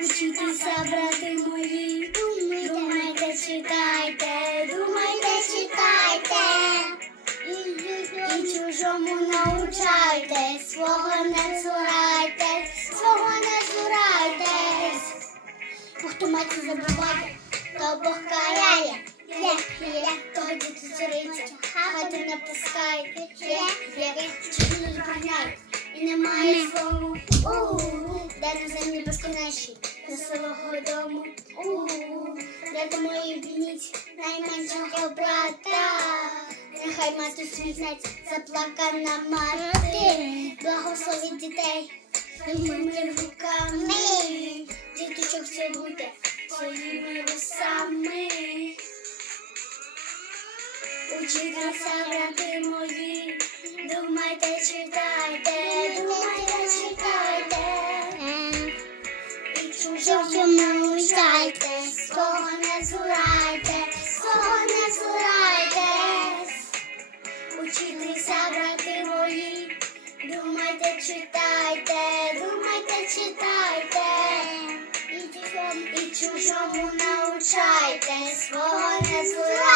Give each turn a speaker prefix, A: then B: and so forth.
A: Учіться, брати мої, думайте, читайте, думайте, читайте. І чужому научайте, свого не цурайте, свого не цурайтесь. Бо хто матір забуває, то Бог карає. Є, є, того діти цуриться, хати не пускає. Є, є, чужу не зупиняє. І немає свого, у де на землі безконечні, до свого дому, до моєї віниць найменшого брата. Нехай мати світнець, заплакана мати, благословить дітей своїми руками, діточок цілуйте своїми вусами. Учіться, брати мої, думайте, читайте, чужому научайте, свого не зурайте, свого не зурайте, Учіться, брати мої, думайте, читайте, думайте, читайте. І чужому научайте, свого не зурайте.